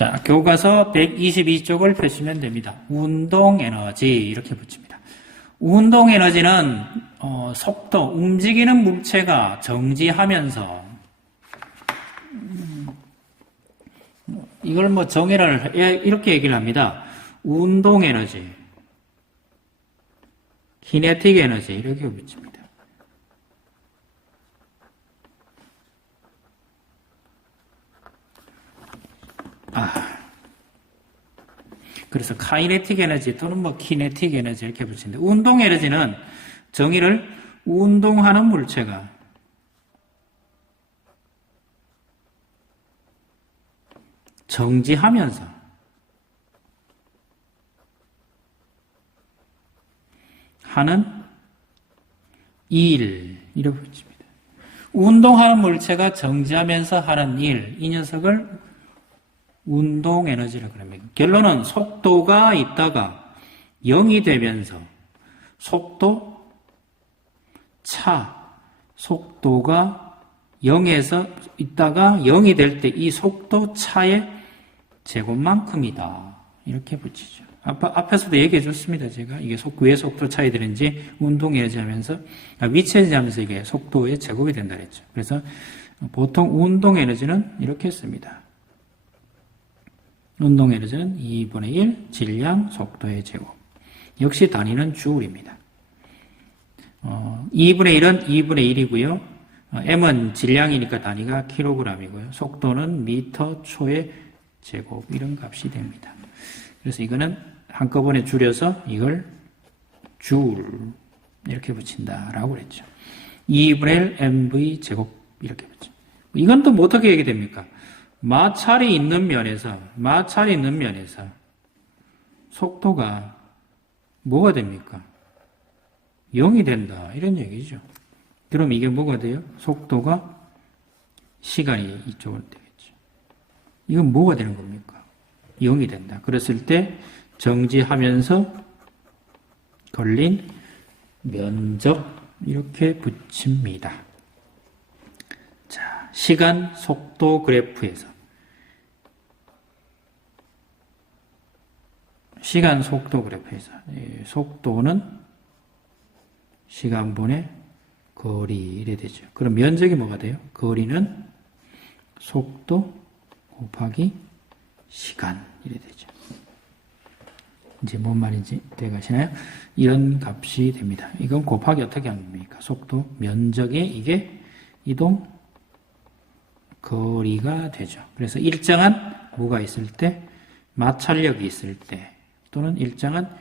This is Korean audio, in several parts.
자, 교과서 122쪽을 펴시면 됩니다. 운동에너지 이렇게 붙입니다. 운동에너지는 속도, 움직이는 물체가 정지하면서 이걸 뭐 정의를 이렇게 얘기를 합니다. 운동에너지, 키네틱 에너지 이렇게 붙입니다. 그래서 카이네틱 에너지 또는 뭐 키네틱 에너지 이렇게 붙이는데 운동 에너지는 정의를 운동하는 물체가 정지하면서 하는 일 이렇게 붙입니다. 운동하는 물체가 정지하면서 하는 일, 이 녀석을 운동 에너지라고 합니다. 결론은 속도가 있다가 0이 되면서 속도 차, 속도가 0에서 있다가 0이 될 때 이 속도 차의 제곱만큼이다. 이렇게 붙이죠. 앞에서도 얘기해 줬습니다. 제가 이게 왜 속도 차이 되는지 운동 에너지 하면서 위치 에너지 하면서 이게 속도의 제곱이 된다 그랬죠. 그래서 보통 운동 에너지는 이렇게 씁니다. 운동 에너지는 2분의 1 질량 속도의 제곱. 역시 단위는 주울입니다. 2분의 1은 2분의 1이고요. m은 질량이니까 단위가 킬로그램이고요. 속도는 미터 초의 제곱 이런 값이 됩니다. 그래서 이거는 한꺼번에 줄여서 이걸 줄 이렇게 붙인다라고 그랬죠. 2분의 1 mv 제곱 이렇게 붙죠. 이건 또 어떻게 얘기됩니까? 마찰이 있는 면에서 속도가 뭐가 됩니까? 0이 된다. 이런 얘기죠. 그럼 이게 뭐가 돼요? 속도가 시간이 이쪽으로 되겠죠. 이건 뭐가 되는 겁니까? 0이 된다. 그랬을 때 정지하면서 걸린 면적 이렇게 붙입니다. 자, 시간 속도 그래프에서 속도는 시간분의 거리 이래 되죠. 그럼 면적이 뭐가 돼요? 거리는 속도 곱하기 시간 이래 되죠. 이제 뭔 말인지 돼가시나요? 이런 값이 됩니다. 이건 곱하기 어떻게 하는 겁니까? 속도 면적에 이게 이동 거리가 되죠. 그래서 일정한 뭐가 있을 때, 마찰력이 있을 때, 또는 일정한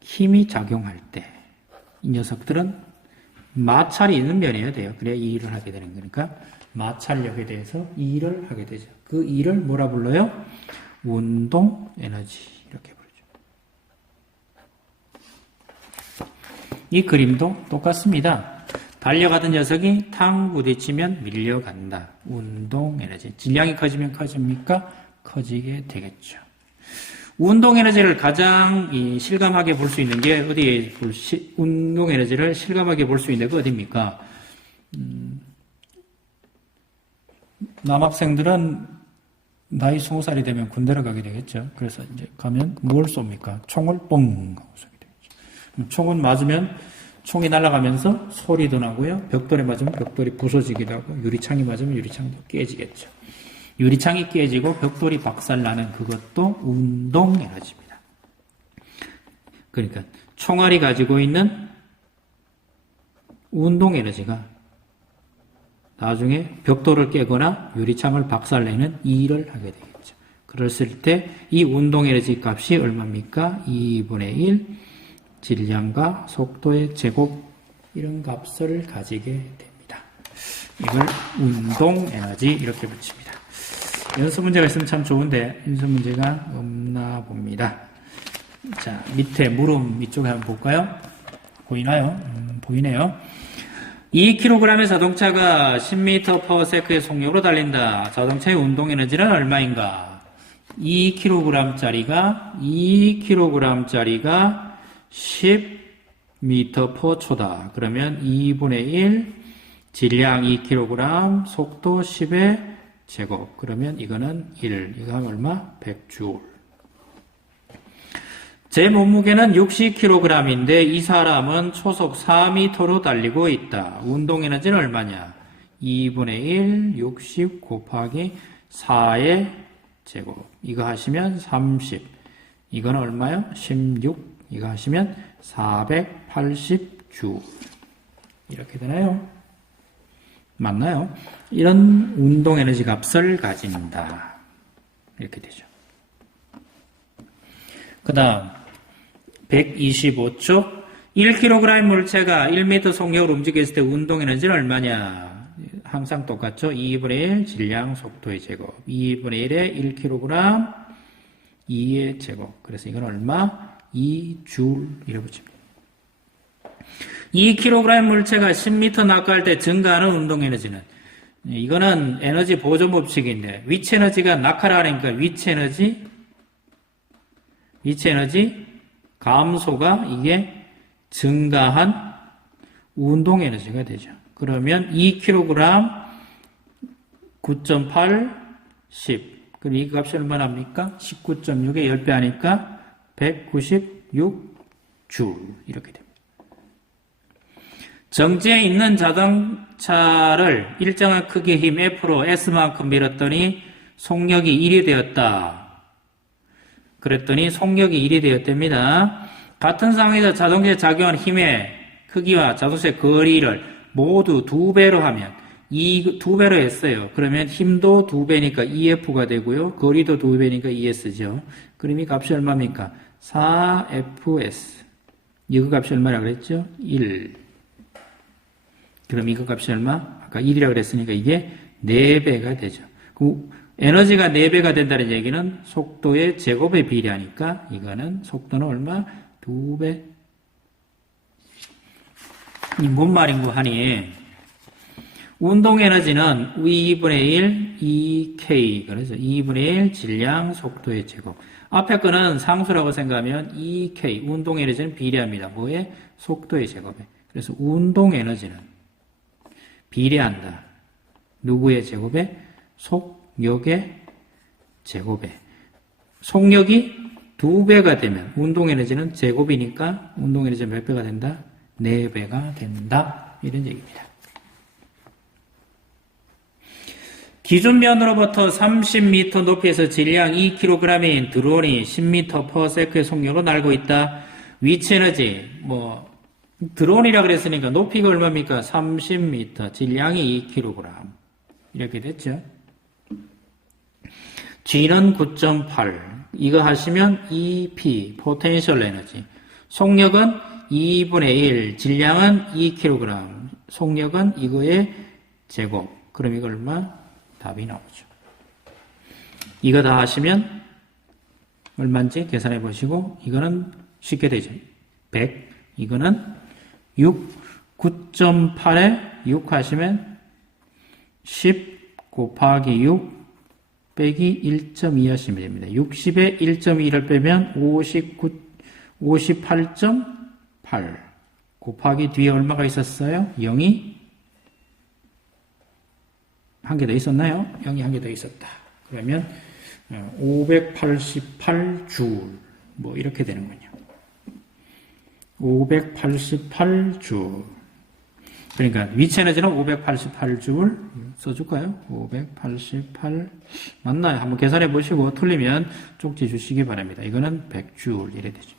힘이 작용할 때, 이 녀석들은 마찰이 있는 면이어야 돼요. 그래야 이 일을 하게 되는 거니까 마찰력에 대해서 이 일을 하게 되죠. 그 일을 뭐라 불러요? 운동 에너지 이렇게 부르죠. 이 그림도 똑같습니다. 달려가던 녀석이 탕 부딪히면 밀려간다. 운동 에너지. 질량이 커지면 커집니까? 커지게 되겠죠. 운동 에너지를 가장 실감하게 볼 수 있는 게 어디에 운동 에너지를 실감하게 볼 수 있는 게 어디입니까? 남학생들은 나이 20살이 되면 군대를 가게 되겠죠. 그래서 이제 가면 뭘 쏩니까? 총을 뻥 하고 쏘게 되겠죠. 총은 맞으면 총이 날아가면서 소리도 나고요. 벽돌에 맞으면 벽돌이 부서지기도 하고 유리창이 맞으면 유리창도 깨지겠죠. 유리창이 깨지고 벽돌이 박살나는 그것도 운동 에너지입니다. 그러니까 총알이 가지고 있는 운동 에너지가 나중에 벽돌을 깨거나 유리창을 박살내는 이 일을 하게 되겠죠. 그랬을 때 이 운동 에너지 값이 얼마입니까? 2분의 1 질량과 속도의 제곱 이런 값을 가지게 됩니다. 이걸 운동 에너지 이렇게 붙입니다. 연습 문제가 있으면 참 좋은데 연습 문제가 없나 봅니다. 자, 밑에 물음 이쪽에 한번 볼까요? 보이나요? 보이네요. 2kg의 자동차가 10m/s의 속력으로 달린다. 자동차의 운동 에너지는 얼마인가? 2kg짜리가 10m/초다. 그러면 2분의 1 질량 2kg 속도 10의 제곱. 그러면 이거는 1. 이거 하면 얼마? 100줄. 제 몸무게는 60kg인데 이 사람은 초속 4m로 달리고 있다. 운동 에너지는 얼마냐? 2분의 1, 60 곱하기 4의 제곱. 이거 하시면 30. 이건 얼마요? 16. 이거 하시면 480주. 이렇게 되나요? 맞나요? 이런 운동 에너지 값을 가진다. 이렇게 되죠. 그 다음 125쪽 1kg 물체가 1m 속력으로 움직였을 때 운동 에너지는 얼마냐? 항상 똑같죠? 2분의 1 질량 속도의 제곱 2분의 1에 1kg 2의 제곱. 그래서 이건 얼마? 2줄 이래 붙입니다. 2kg 물체가 10m 낙하할 때 증가하는 운동 에너지는 이거는 에너지 보존 법칙인데 위치 에너지가 낙하를 하니까 위치 에너지 감소가 이게 증가한 운동 에너지가 되죠. 그러면 2kg 9.8 10 그럼 이 값이 얼마나 합니까? 19.6에 10배 하니까 196줄 이렇게 됩니다. 정지에 있는 자동차를 일정한 크기의 힘 F로 S만큼 밀었더니 속력이 1이 되었다. 그랬더니 속력이 1이 되었답니다. 같은 상황에서 자동차에 작용한 힘의 크기와 자동차의 거리를 모두 2배로 하면 이 2배로 했어요. 그러면 힘도 2배니까 EF가 되고요. 거리도 2배니까 ES죠. 그럼 이 값이 얼마입니까? 4FS. 이거 값이 얼마라고 그랬죠? 1. 그럼 이거 값이 얼마? 아까 1이라고 그랬으니까 이게 4배가 되죠. 에너지가 4배가 된다는 얘기는 속도의 제곱에 비례하니까 이거는 속도는 얼마? 2배. 이 뭔 말인고 하니 운동 에너지는 2분의 1 EK 그래서 2분의 1 질량 속도의 제곱. 앞에 거는 상수라고 생각하면 EK 운동 에너지는 비례합니다. 뭐에? 속도의 제곱에. 그래서 운동 에너지는 비례한다. 누구의 제곱에? 속력의 제곱에. 속력이 2배가 되면 운동 에너지는 제곱이니까 운동 에너지는 몇 배가 된다? 4배가 된다. 이런 얘기입니다. 기준면으로부터 30m 높이에서 질량 2kg인 드론이 10m/s의 속력으로 날고 있다. 위치 에너지 드론이라 그랬으니까 높이가 얼마입니까? 30m, 질량이 2kg. 이렇게 됐죠. G는 9.8. 이거 하시면 EP, 포텐셜 에너지. 속력은 2분의 1, 질량은 2kg. 속력은 이거의 제곱. 그럼 이거 얼마? 답이 나오죠. 이거 다 하시면 얼마인지 계산해 보시고 이거는 쉽게 되죠. 100. 이거는 6, 9.8에 6 하시면 10 곱하기 6 빼기 1.2 하시면 됩니다. 60에 1.2를 빼면 58.8 곱하기 뒤에 얼마가 있었어요? 0이 한 개 더 있었나요? 0이 한 개 더 있었다. 그러면 588줄 이렇게 되는군요. 588줄. 그러니까 위치 에너지는 588줄 써줄까요? 588 맞나요? 한번 계산해 보시고 틀리면 쪽지 주시기 바랍니다. 이거는 100줄 이래 되죠.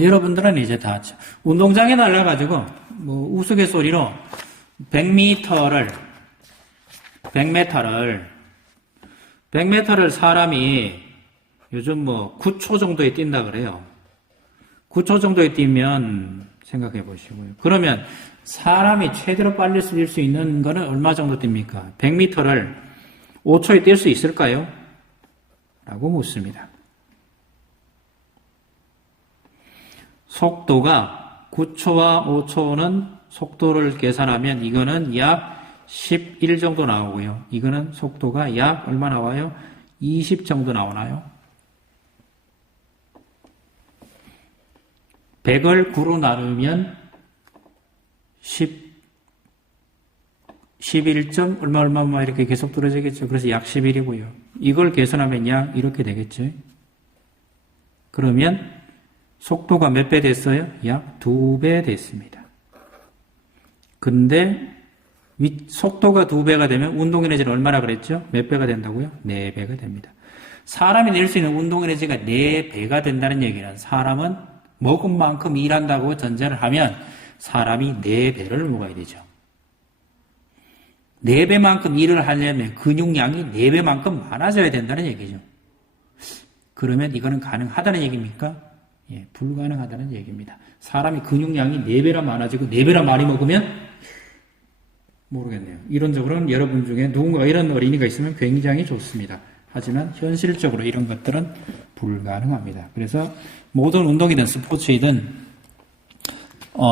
여러분들은 이제 다 운동장에 날라가지고 우스갯소리로 100m를 사람이 요즘 9초 정도에 뛴다 그래요. 9초 정도에 뛰면 생각해 보시고요. 그러면 사람이 최대로 빨리 뛸 수 있는 거는 얼마 정도 뜁니까? 100m를 5초에 뛸 수 있을까요? 라고 묻습니다. 속도가 9초와 5초는 속도를 계산하면 이거는 약 11 정도 나오고요. 이거는 속도가 약 얼마 나와요? 20 정도 나오나요? 100을 9로 나누면 11점 얼마 이렇게 계속 떨어지겠죠. 그래서 약 11이고요. 이걸 계산하면 약 이렇게 되겠죠. 그러면 속도가 몇 배 됐어요? 약 2배 됐습니다. 근데 속도가 2배가 되면 운동 에너지는 얼마나 그랬죠? 몇 배가 된다고요? 4배가 됩니다. 사람이 낼 수 있는 운동 에너지가 4배가 된다는 얘기는 사람은 먹은 만큼 일한다고 전제를 하면 사람이 4배를 먹어야 되죠. 4배만큼 일을 하려면 근육량이 4배만큼 많아져야 된다는 얘기죠. 그러면 이거는 가능하다는 얘기입니까? 예, 불가능하다는 얘기입니다. 사람이 근육량이 4배나 많아지고 4배나 많이 먹으면 모르겠네요. 이론적으로는 여러분 중에 누군가 이런 어린이가 있으면 굉장히 좋습니다. 하지만 현실적으로 이런 것들은 불가능합니다. 그래서 모든 운동이든 스포츠이든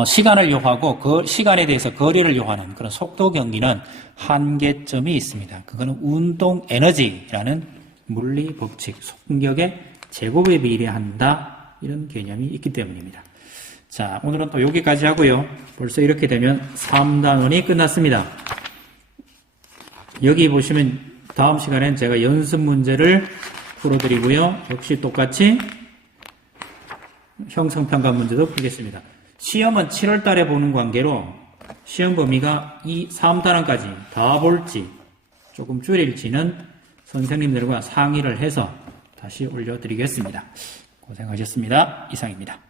시간을 요하고 그 시간에 대해서 거리를 요하는 그런 속도 경기는 한계점이 있습니다. 그거는 운동 에너지라는 물리 법칙, 속력의 제곱에 비례한다 이런 개념이 있기 때문입니다. 자, 오늘은 또 여기까지 하고요. 벌써 이렇게 되면 3단원이 끝났습니다. 여기 보시면 다음 시간엔 제가 연습 문제를 풀어드리고요. 역시 똑같이 형성평가 문제도 풀겠습니다. 시험은 7월 달에 보는 관계로 시험 범위가 이 3단원까지 다 볼지 조금 줄일지는 선생님들과 상의를 해서 다시 올려드리겠습니다. 고생하셨습니다. 이상입니다.